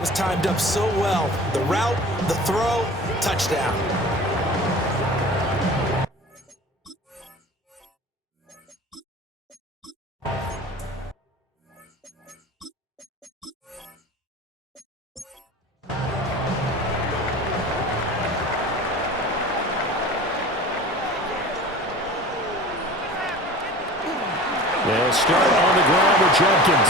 It was timed up so well. The route, the throw, touchdown. They'll start on the ground with Jenkins.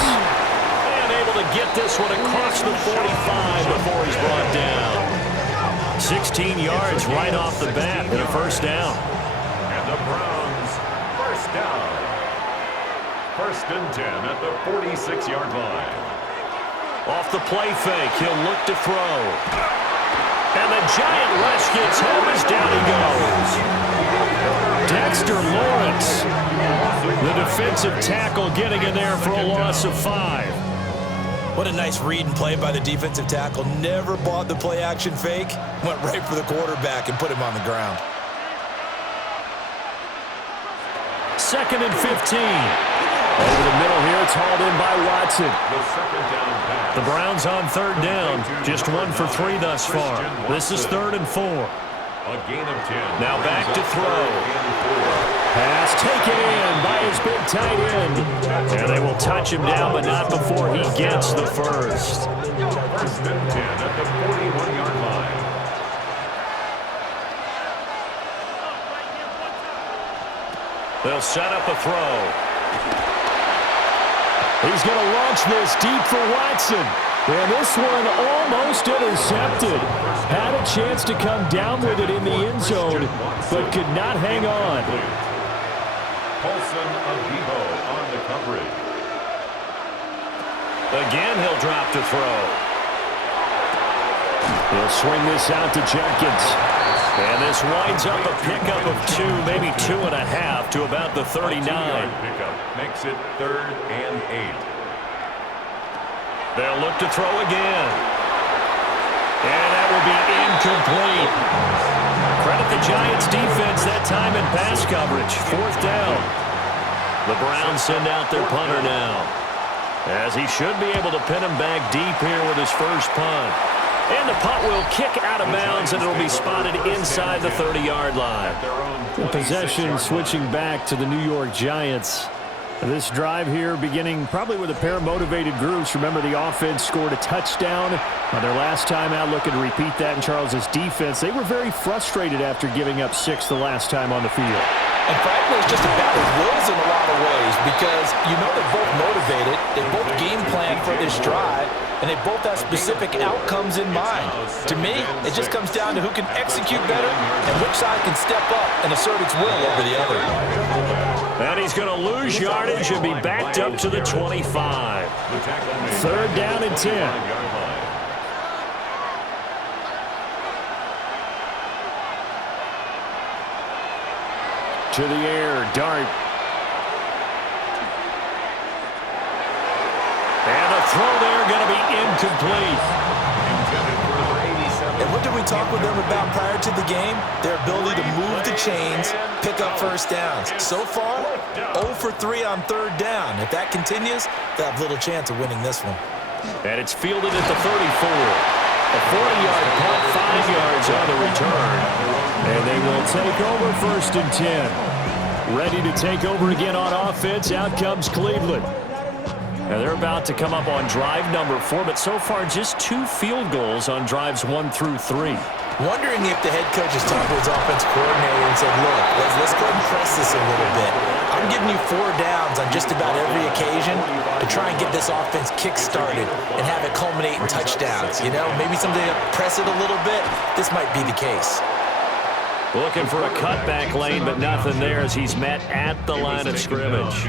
And able to get this one across the 45 before he's brought down. 16 yards right off the bat and a first down. And the Browns, first down. 1st and 10 at the 46-yard line. Off the play fake, he'll look to throw. And the giant rush gets home as down he goes. Dexter Lawrence, the defensive tackle, getting in there for a loss of 5. What a nice read and play by the defensive tackle. Never bought the play-action fake. Went right for the quarterback and put him on the ground. 2nd and 15. Over the middle here, it's hauled in by Watson. The Browns on 3rd down. Just 1 for 3 thus far. This is 3rd and 4. A gain of 10. Now back to throw. Pass taken in by his big tight end. And they will touch him down, but not before he gets the first. 1st and 10 at the 41-yard line. They'll set up a throw. He's going to launch this deep for Watson. And this one almost intercepted. Had a chance to come down with it in the end zone, but could not hang on. Paulson Adebo on the coverage. Again, he'll drop to throw. He'll swing this out to Jenkins. And this winds up a pickup of 2, maybe 2.5 to about the 39. Pickup makes it 3rd and 8. They'll look to throw again. And that will be incomplete. Credit the Giants defense that time in pass coverage. 4th down. The Browns send out their punter now, as he should be able to pin him back deep here with his first punt. And the punt will kick out of bounds, and it will be spotted inside the 30-yard line. The possession switching back to the New York Giants. This drive here beginning probably with a pair of motivated groups. Remember, the offense scored a touchdown on their last time out, looking to repeat that in Charles's defense. They were very frustrated after giving up 6 the last time on the field. And frankly, it's just a battle of wills in a lot of ways, because you know they're both motivated, they both game plan for this drive, and they both have specific outcomes in mind. To me, it just comes down to who can execute better and which side can step up and assert its will over the other. And he's going to lose yardage and be backed up to the 25. 3rd down and 10. To the air, Dart. And the throw there going to be incomplete. And what did we talk with them about prior to the game? Their ability to move the chains, pick up first downs. So far, 0 for 3 on 3rd down. If that continues, they'll have little chance of winning this one. And it's fielded at the 34. A 40-yard punt, 5 yards on the return. And they will take over 1st and 10. Ready to take over again on offense. Out comes Cleveland. And they're about to come up on drive number 4, but so far just 2 field goals on drives 1 through 3. Wondering if the head coach has talked to his offense coordinator and said, look, let's go and press this a little bit. I'm giving you 4 downs on just about every occasion to try and get this offense kick-started and have it culminate in touchdowns. You know, maybe something to press it a little bit. This might be the case. Looking for a cutback lane, but nothing there as he's met at the line of scrimmage.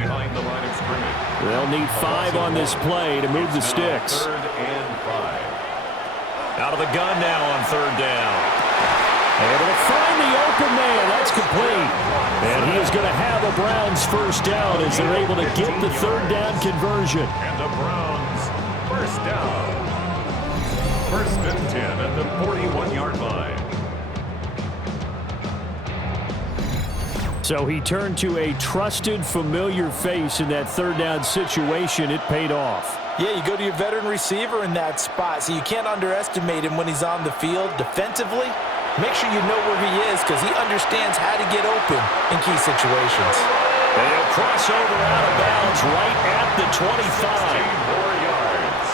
They'll need 5 on this play to move the sticks. Out of the gun now on 3rd down. Able to find the open man. That's complete. And he is going to have a Browns first down as they're able to get the 3rd down conversion. And the Browns first down. 1st and 10 at the 41-yard line. So he turned to a trusted, familiar face in that 3rd down situation. It paid off. Yeah, you go to your veteran receiver in that spot, so you can't underestimate him when he's on the field. Defensively, make sure you know where he is because he understands how to get open in key situations. They'll cross over out of bounds right at the 25. 16 more yards.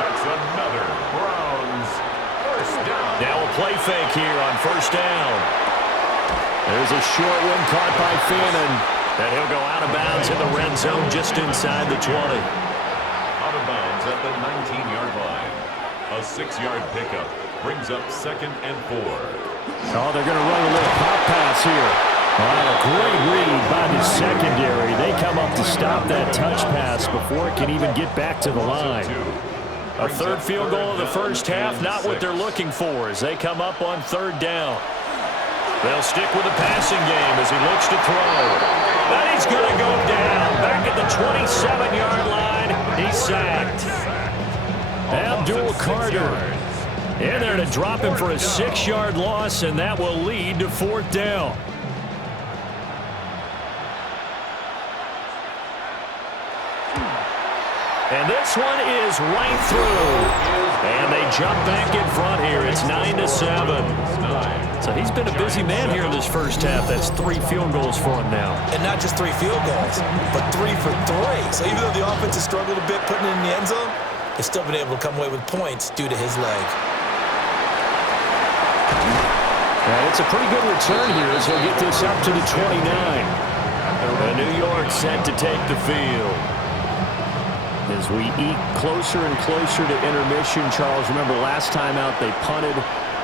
That's another Browns first down. Now a play fake here on first down. There's a short one caught by Fannin. And he'll go out of bounds in the red zone just inside the 20. Out of bounds at the 19-yard line. A 6-yard pickup brings up 2nd and 4. Oh, they're going to run a little pop pass here. A great read by the secondary. They come up to stop that touch pass before it can even get back to the line. A third field goal of the first half, not what they're looking for as they come up on third down. They'll stick with the passing game as he looks to throw. And he's going to go down back at the 27-yard line. He's sacked. Abdul Carter in there to drop him for a 6-yard loss, and that will lead to fourth down. And this one is right through. And they jump back in front here. It's 9-7. So he's been a busy man here in this first half. That's 3 field goals for him now. And not just 3 field goals, but 3 for 3. So even though the offense has struggled a bit putting it in the end zone, they've still been able to come away with points due to his leg. And it's a pretty good return here as he'll get this up to the 29. And New York set to take the field. As we eat closer and closer to intermission, Charles, remember last time out they punted.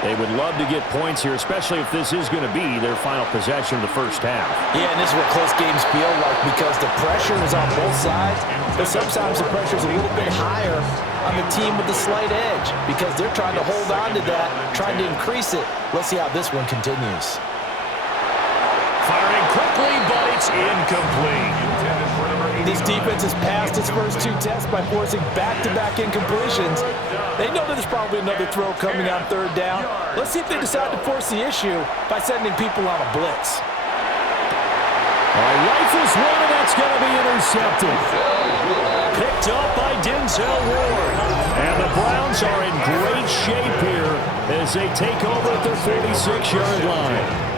They would love to get points here, especially if this is going to be their final possession of the first half. Yeah, and this is what close games feel like because the pressure is on both sides, but sometimes the pressure is a little bit higher on the team with the slight edge because they're trying to hold on to that, trying to increase it. Let's see how this one continues. Firing quickly, but it's incomplete. This defense has passed its first 2 tests by forcing back-to-back incompletions. They know that there's probably another throw coming on third down. Let's see if they decide to force the issue by sending people on a blitz. Rifles one, and that's going to be intercepted. Picked up by Denzel Ward. And the Browns are in great shape here as they take over at their 46-yard line.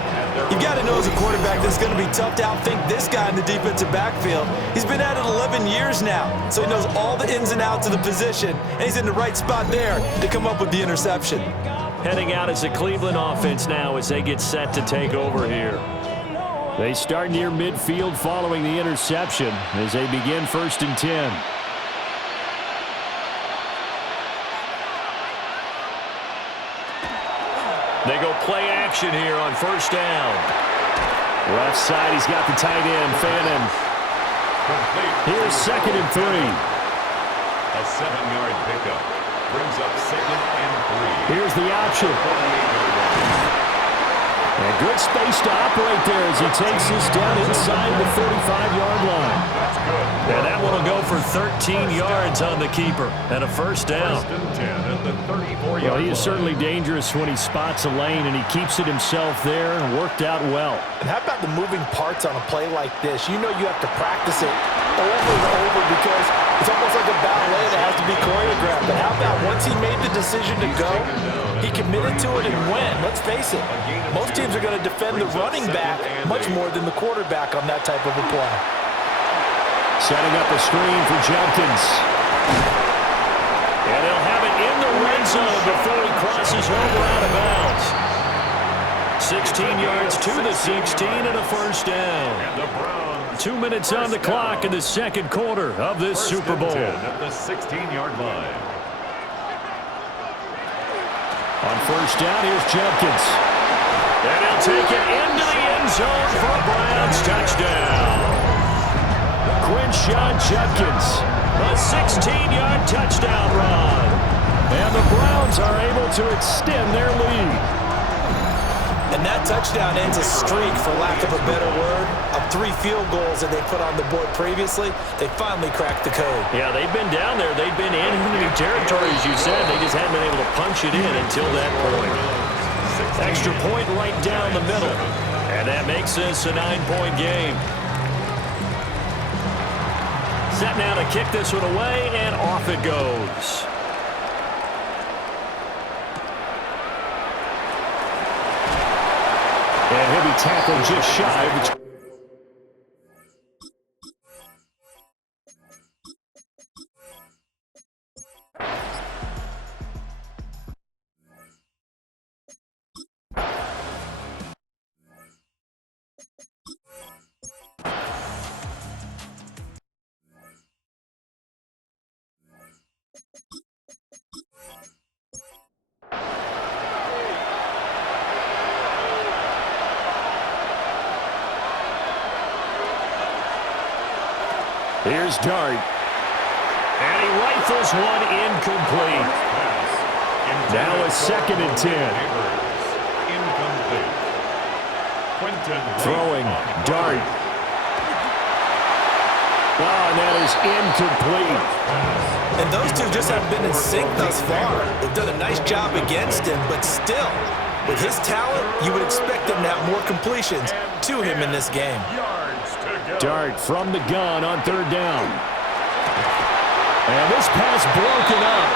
You've got to know as a quarterback this is going to be tough to outthink this guy in the defensive backfield. He's been at it 11 years now, so he knows all the ins and outs of the position, and he's in the right spot there to come up with the interception. Heading out as the Cleveland offense now as they get set to take over here. They start near midfield following the interception as they begin 1st and 10. They go play action here on first down. Left side, he's got the tight end, Fannin. Here's 2nd and 3. A 7-yard pickup brings up 2nd and 3. Here's the option. And good space to operate there as he takes this down inside the 35-yard line. And that one will go for 13 yards on the keeper and a first down. 1st and 10 at the 34-yard line. He is certainly dangerous when he spots a lane, and he keeps it himself there and worked out well. And how about the moving parts on a play like this? You know you have to practice it over and over because it's almost like a ballet that has to be choreographed. But how about once he made the decision to go, he committed to it and went. Let's face it, most teams are going to defend the running back much more than the quarterback on that type of a play. Setting up a screen for Jenkins. And he'll have it in the red zone before he crosses over out of bounds. 16 yards to the 16 and a first down. 2 minutes on the clock in the second quarter of this Super Bowl. At the 16-yard line. On first down, here's Jenkins. And he'll take it into the end zone for a Browns touchdown. Quinshawn Judkins, a 16-yard touchdown run. And the Browns are able to extend their lead. And that touchdown ends a streak, for lack of a better word, of 3 field goals that they put on the board previously. They finally cracked the code. Yeah, they've been down there. They've been in enemy territory, as you said. They just haven't been able to punch it in until that point. Extra point right down the middle. And that makes this a 9-point game. Set now to kick this one away, and off it goes. And he'll be tackled just shy of the... Here's Dart. And he rifles one incomplete. Now a 2nd and 10. Incomplete. Throwing. Dart. Oh, and that is incomplete. And those two just haven't been in sync thus far. They've done a nice job against him, but still, with his talent, you would expect them to have more completions to him in this game. Dart from the gun on 3rd down. And this pass broken up.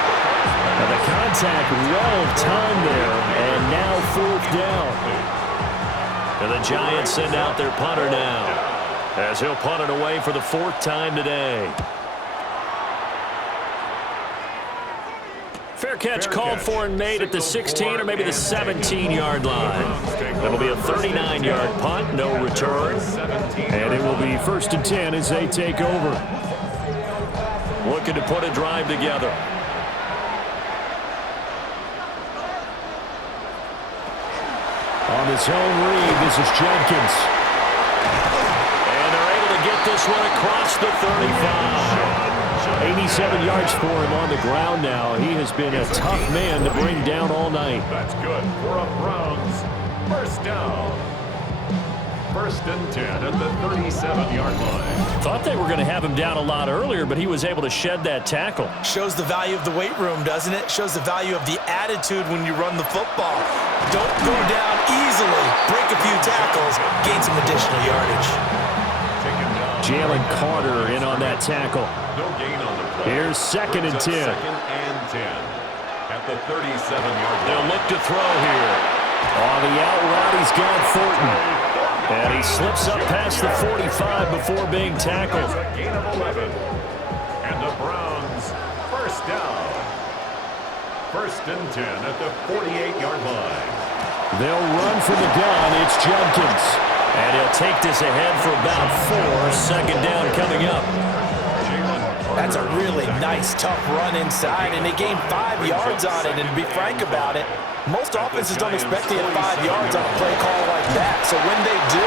And the contact well timed there. And now 4th down. And the Giants send out their punter now, as he'll punt it away for the 4th time today. Fair catch called for and made at the 16 or maybe the 17-yard line. It'll be a 39-yard punt, no return. And it will be 1st and 10 as they take over. Looking to put a drive together. On his own read, this is Jenkins. And they're able to get this one across the 35. 87 yards for him on the ground now. He has been a tough man to bring down all night. That's good for a Browns 1st down. 1st and 10 at the 37-yard line. Thought they were going to have him down a lot earlier, but he was able to shed that tackle. Shows the value of the weight room, doesn't it? Shows the value of the attitude when you run the football. Don't go down easily. Break a few tackles. Gain some additional yardage. Jalen Carter in on that tackle. No gain on the play. Here's 2nd and 10. 2nd and 10 at the 37-yard line. They'll look to throw here. On the out route, he's got Thornton. And he slips up past the 45 before being tackled. A gain of 11. And the Browns 1st down. 1st and 10 at the 48-yard line. They'll run from the gun. It's Jenkins. And he'll take this ahead for about 4. 2nd down coming up. That's a really nice, tough run inside, and they gained 5 yards on it. And to be frank about it, most offenses don't expect to get 5 yards on a play call like that. So when they do,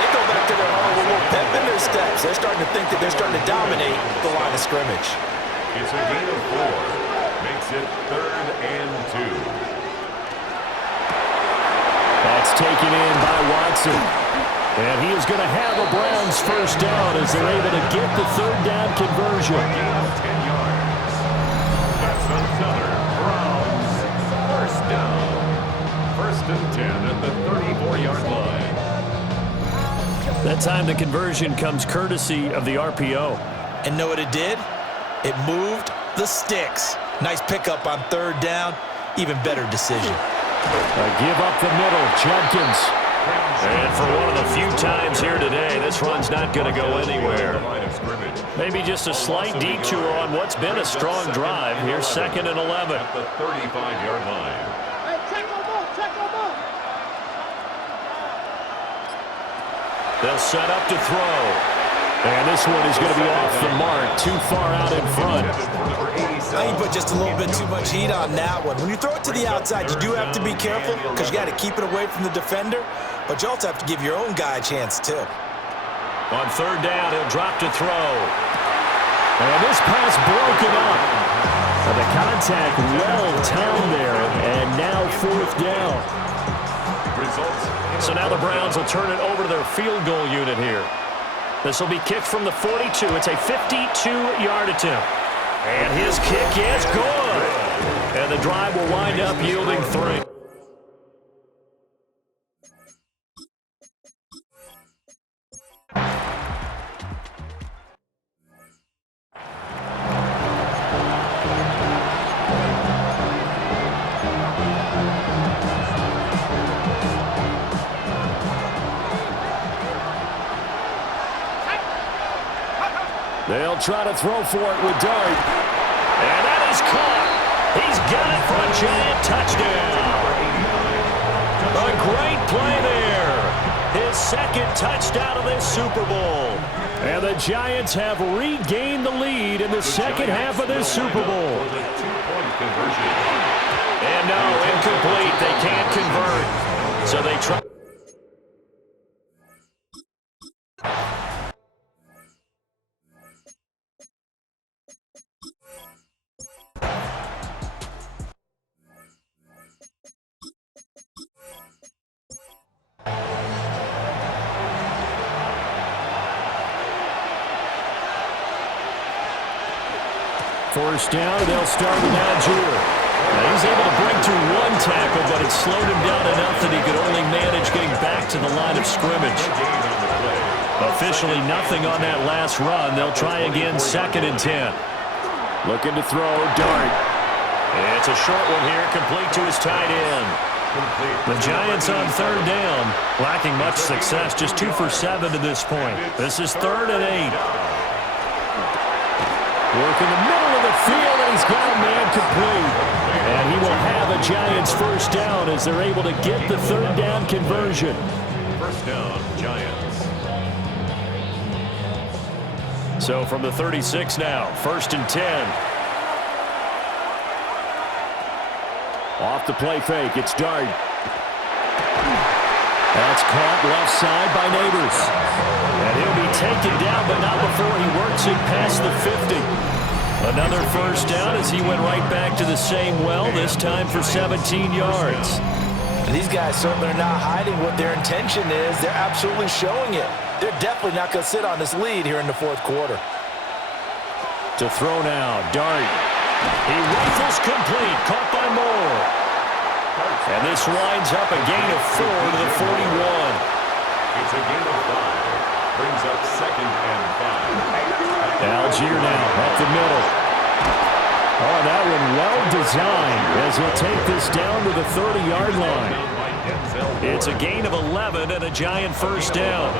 they go back to their home with a little pep in their steps. They're starting to think that they're starting to dominate the line of scrimmage. It's a gain of 4. Makes it 3rd and 2. That's taken in by Watson. And he is going to have a Browns 1st down as they're able to get the 3rd down conversion. A gain of 10 yards. That's another Browns 1st down. 1st and 10 at the 34-yard line. That time the conversion comes courtesy of the RPO. And know what it did? It moved the sticks. Nice pickup on 3rd down. Even better decision. Give up the middle, Jenkins. And for one of the few times here today, this run's not going to go anywhere. Maybe just a slight detour on what's been a strong drive. Here's 2nd and 11. At the 35-yard line. They'll set up to throw. And this one is going to be off the mark, too far out in front. I think you put just a little bit too much heat on that one. When you throw it to the outside, you do have to be careful because you got to keep it away from the defender, but you also have to give your own guy a chance too. On 3rd down, he'll drop to throw. And this pass broken up. And the contact well timed there, and now 4th down. So now the Browns will turn it over to their field goal unit here. This will be kicked from the 42. It's a 52-yard attempt. And his kick is good. And the drive will wind up yielding 3. They'll try to throw for it with Dart. And that is caught. He's got it for a Giant touchdown. A great play there. His second touchdown of this Super Bowl. And the Giants have regained the lead in the second half of this Super Bowl. And no, incomplete. They can't convert. So they try. First down, they'll start with Algier. Now he's able to break to one tackle, but it slowed him down enough that he could only manage getting back to the line of scrimmage. Officially nothing on that last run. They'll try again, 2nd and 10. Looking to throw, Dart. It's a short one here, complete to his tight end. The Giants on 3rd down, lacking much success, just 2 for 7 to this point. This is 3rd and 8. Work in the middle of the field, and he's got a man complete. And he will have a Giants first down as they're able to get the 3rd down conversion. First down, Giants. So from the 36 now, 1st and 10. Off the play fake, it's Dart. That's caught left side by Neighbors. And he'll be taken down, but not before he works it past the 50. Another first down as he went right back to the same well, this time for 17 yards. And these guys certainly are not hiding what their intention is. They're absolutely showing it. They're definitely not going to sit on this lead here in the 4th quarter. To throw now, Dart. He rifles complete, caught by Moore. And this winds up a gain of 4 to the 41. It's a gain of 5. Brings up 2nd and 5. Algier now up the middle. Oh, that one well designed as he'll take this down to the 30-yard line. It's a gain of 11 and a Giant first down.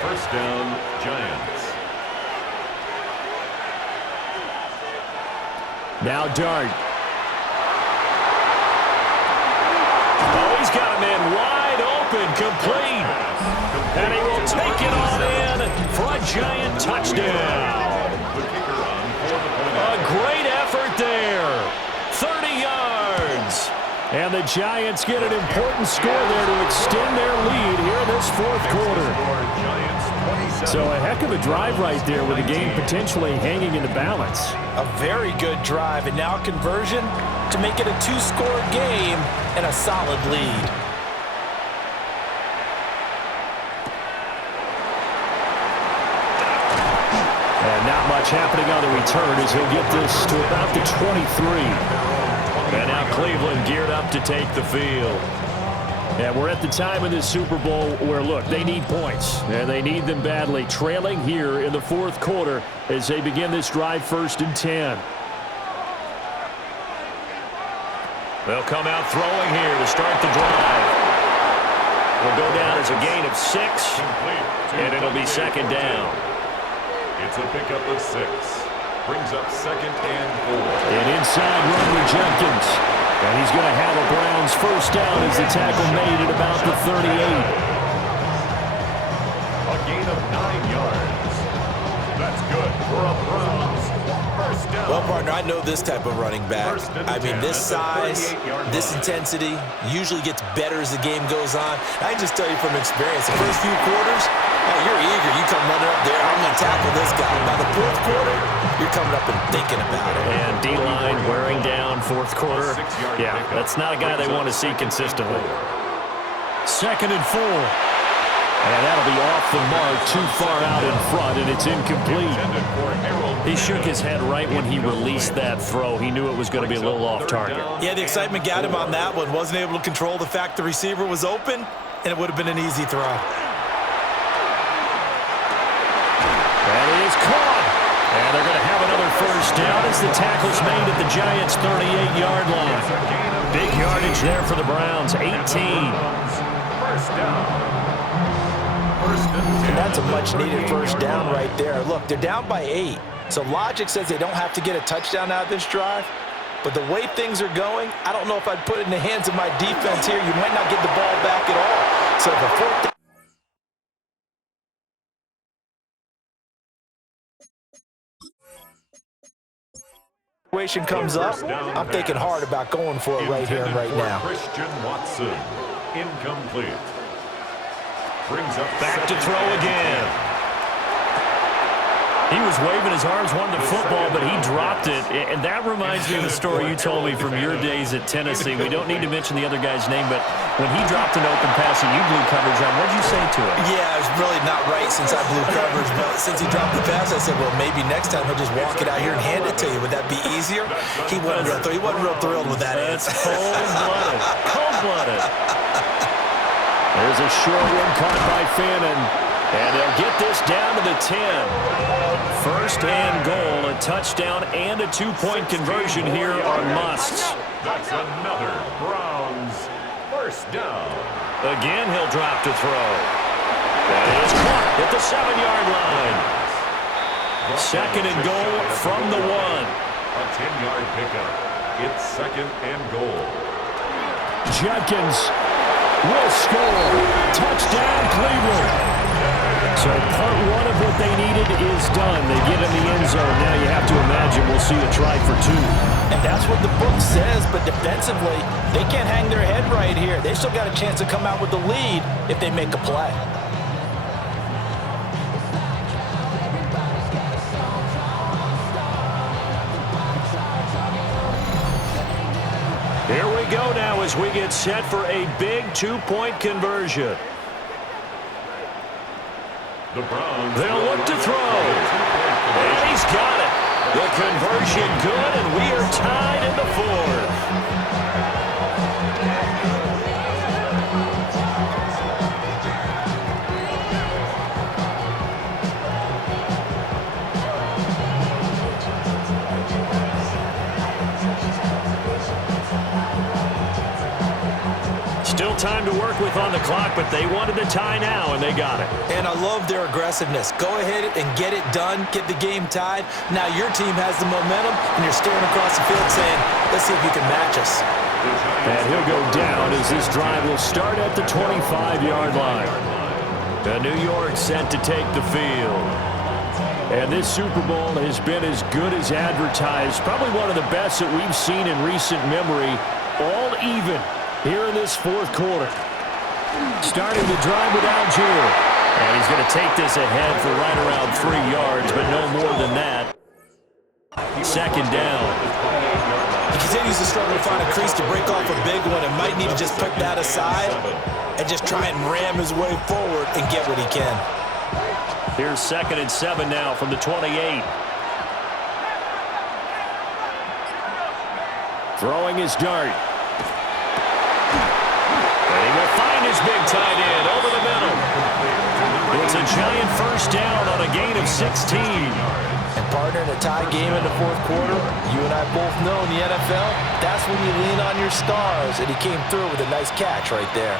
First down, Giants. Now Dart. Oh, he's got a man wide open, complete. And he will take it on in for a Giant touchdown. A great effort there. 30 yards. And the Giants get an important score there to extend their lead here in this 4th quarter. So a heck of a drive right there with the game potentially hanging in the balance. A very good drive, and now conversion to make it a 2-score game and a solid lead. And not much happening on the return as he'll get this to about the 23. And now Cleveland geared up to take the field. And we're at the time of this Super Bowl where, look, they need points. And they need them badly. Trailing here in the 4th quarter as they begin this drive 1st and 10. They'll come out throwing here to start the drive. Will go down as a gain of 6. And it'll be 2nd down. It's a pickup of 6. Brings up 2nd and 4. An inside run with Jenkins. And he's going to have a Browns first down as the tackle made at about the 38. A gain of 9 yards. That's good for a Browns first down. Well, partner, I know this type of running back. I mean, this size, this intensity usually gets better as the game goes on. I can just tell you from experience, the first few quarters, oh, you're eager. You come running up there. I'm going to tackle this guy. By the 4th quarter, you're coming up and thinking about it. And D-line wearing down 4th quarter. Yeah, that's not a guy they want to see consistently. 2nd and 4. And that'll be off the mark, too far out in front, and it's incomplete. He shook his head right when he released that throw. He knew it was going to be a little off target. Yeah, the excitement got him on that one. Wasn't able to control the fact the receiver was open, and it would have been an easy throw. That is caught. And they're going to have another first down as the tackle's made at the Giants' 38-yard line. Big yardage there for the Browns, 18. First down. First and 10. And that's a much-needed first down right there. Look, they're down by 8. So logic says they don't have to get a touchdown out of this drive. But the way things are going, I don't know if I'd put it in the hands of my defense here. You might not get the ball back at all. So if a fourth down situation comes up, I'm thinking hard about going for it right here and right now. Christian Watson, incomplete. Brings up Back to throw again. He was waving his arms, wanted the football, but he dropped it. And that reminds me of the story you told me from your days at Tennessee. We don't need to mention the other guy's name, but when he dropped an open pass and you blew coverage on, what did you say to him? Yeah, it's really not right since I blew coverage, but since he dropped the pass, I said, well, maybe next time he'll just walk it out here and hand it to you. Would that be easier? He wasn't real thrilled with that answer. Cold-blooded. Cold-blooded. There's a short one caught by Fannin. And they'll get this down to the 10. First and goal, a touchdown and a two-point conversion here are musts. That's another Browns first down. Again, he'll drop to throw. That is caught at the 7-yard line. Second and goal from the 1. A 10-yard pickup. It's second and goal. Judkins will score. Touchdown, Cleveland. So part one of what they needed is done. They get in the end zone. Now you have to imagine we'll see a try for 2. And that's what the book says, but defensively, they can't hang their head right here. They still got a chance to come out with the lead if they make a play. Here we go now as we get set for a big two-point conversion. They'll look to throw. And he's got it. The conversion good, and we are tied in the 4th. Still time to work with on the clock, but they wanted the tie now, and they got it. And I love their aggressiveness. Go ahead and get it done, get the game tied. Now your team has the momentum, and you're staring across the field saying, let's see if you can match us. And he'll go down as this drive will start at the 25-yard line. The New York set to take the field. And this Super Bowl has been as good as advertised. Probably one of the best that we've seen in recent memory. All even here in this 4th quarter. Starting the drive with Algier. And he's going to take this ahead for right around 3 yards, but no more than that. Second down. He continues to struggle to find a crease to break off a big one and might need to just put that aside and just try and ram his way forward and get what he can. Here's 2nd and 7 now from the 28. Throwing his dart. And he will find his big tight end over the middle. It's a giant first down on a gain of 16. And partner, in a tie game in the 4th quarter, you and I both know in the NFL, that's when you lean on your stars. And he came through with a nice catch right there.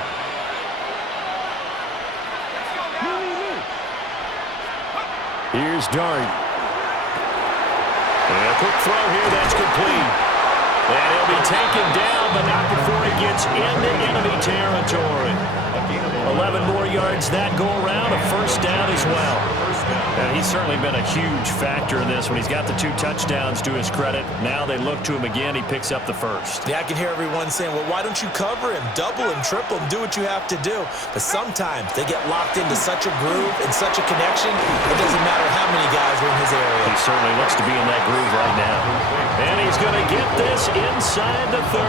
Here's Dart. And a quick throw here, that's complete. And he'll be taken down, but not before he gets into enemy territory. 11 more yards that go around, a first down as well. And he's certainly been a huge factor in this when he's got the 2 touchdowns to his credit. Now they look to him again. He picks up the first. Yeah, I can hear everyone saying, well, why don't you cover him, double him, triple him, do what you have to do. But sometimes they get locked into such a groove and such a connection, it doesn't matter how many guys are in his area. He certainly looks to be in that groove right now. And he's going to get this inside the 30.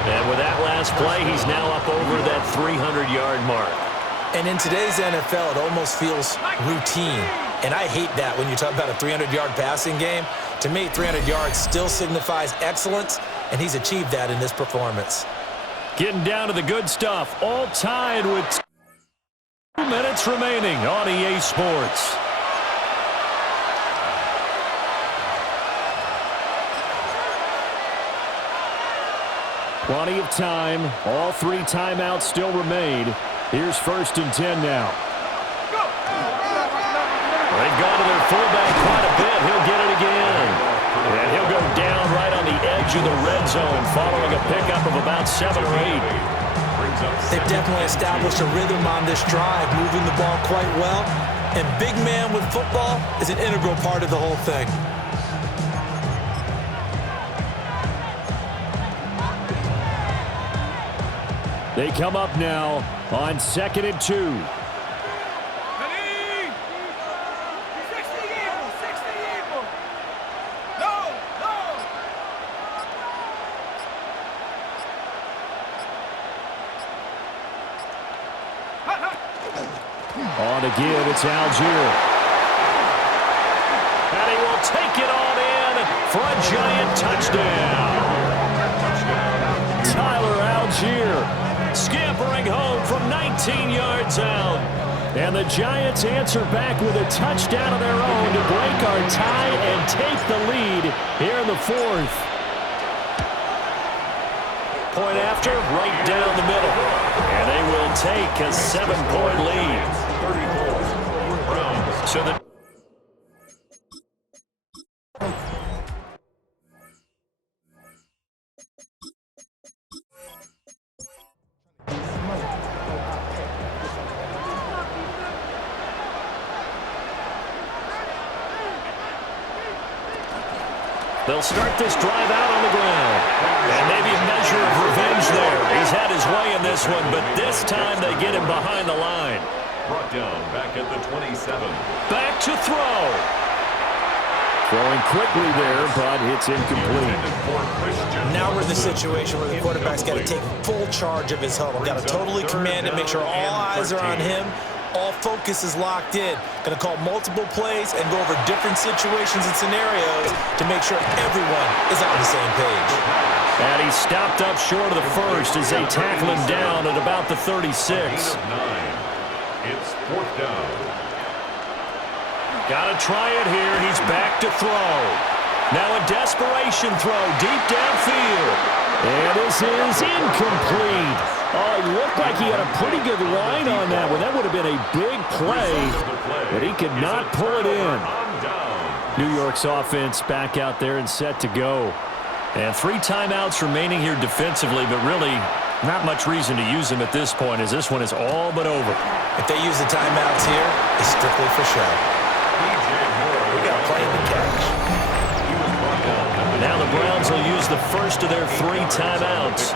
And with that last play, he's now up over that 300-yard mark. And in today's NFL, it almost feels routine. And I hate that when you talk about a 300-yard passing game. To me, 300 yards still signifies excellence, and he's achieved that in this performance. Getting down to the good stuff, all tied with 2 minutes remaining on EA Sports. Plenty of time. All 3 timeouts still remain. Here's 1st and 10 now. They've gone to their fullback quite a bit. He'll get it again. And he'll go down right on the edge of the red zone following a pickup of about 7 or 8. They've definitely established a rhythm on this drive, moving the ball quite well. And big man with football is an integral part of the whole thing. They come up now on 2nd and 2. On to give, it's Algier. And he will take it on in for a giant touchdown. Tyler Algier scampering home from 19 yards out. And the Giants answer back with a touchdown of their own to break our tie and take the lead here in the 4th. Point after, right down the middle. And they will take a 7-point lead. So the they'll start this drive out on the ground. And maybe a measure of revenge there. He's had his way in this one, but this time they get him behind the line. Brought down back at the 27. Back to throw. Throwing quickly there, but it's incomplete. Now we're in the situation where the quarterback's got to take full charge of his huddle. Got to totally command it, make sure all eyes are on him. All focus is locked in. Going to call multiple plays and go over different situations and scenarios to make sure everyone is on the same page. And he stopped up short of the first as they tackle him down at about the 36. It's 4th down. Got to try it here. He's back to throw. Now a desperation throw deep downfield. And this is incomplete. Oh, it looked like he had a pretty good line on that one. That would have been a big play, but he could not pull it in. New York's offense back out there and set to go. And 3 timeouts remaining here defensively, but really not much reason to use them at this point as this one is all but over. If they use the timeouts here, it's strictly for show. We got plenty to catch. Now the Browns will use the first of their 3 timeouts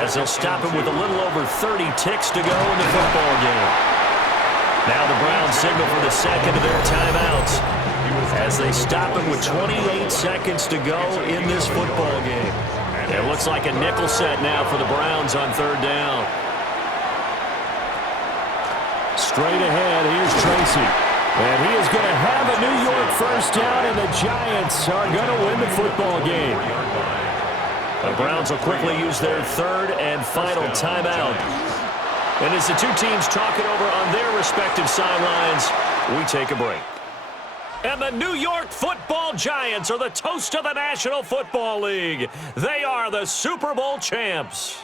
as they'll stop him with a little over 30 ticks to go in the football game. Now the Browns signal for the second of their timeouts as they stop him with 28 seconds to go in this football game. It looks like a nickel set now for the Browns on 3rd down. Straight ahead, here's Tracy. And he is going to have a New York first down, and the Giants are going to win the football game. The Browns will quickly use their 3rd and final timeout. And as the 2 teams talk it over on their respective sidelines, we take a break. And the New York Football Giants are the toast of the National Football League. They are the Super Bowl champs.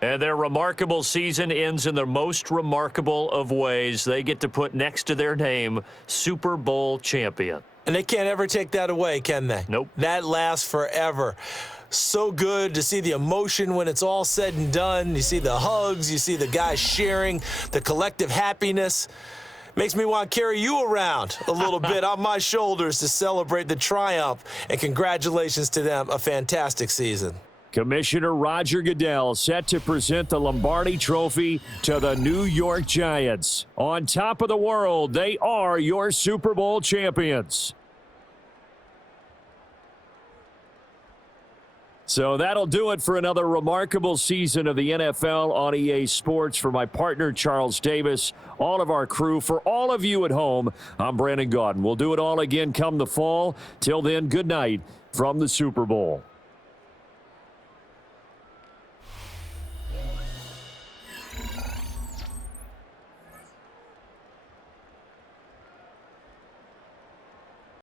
And their remarkable season ends in the most remarkable of ways. They get to put next to their name, Super Bowl champion. And they can't ever take that away, can they? Nope. That lasts forever. So good to see the emotion when it's all said and done. You see the hugs, you see the guys sharing, the collective happiness. Makes me want to carry you around a little bit on my shoulders to celebrate the triumph. And congratulations to them, a fantastic season. Commissioner Roger Goodell set to present the Lombardi Trophy to the New York Giants. On top of the world, they are your Super Bowl champions. So that'll do it for another remarkable season of the NFL on EA Sports. For my partner, Charles Davis, all of our crew, for all of you at home, I'm Brandon Gaudin. We'll do it all again come the fall. Till then, good night from the Super Bowl.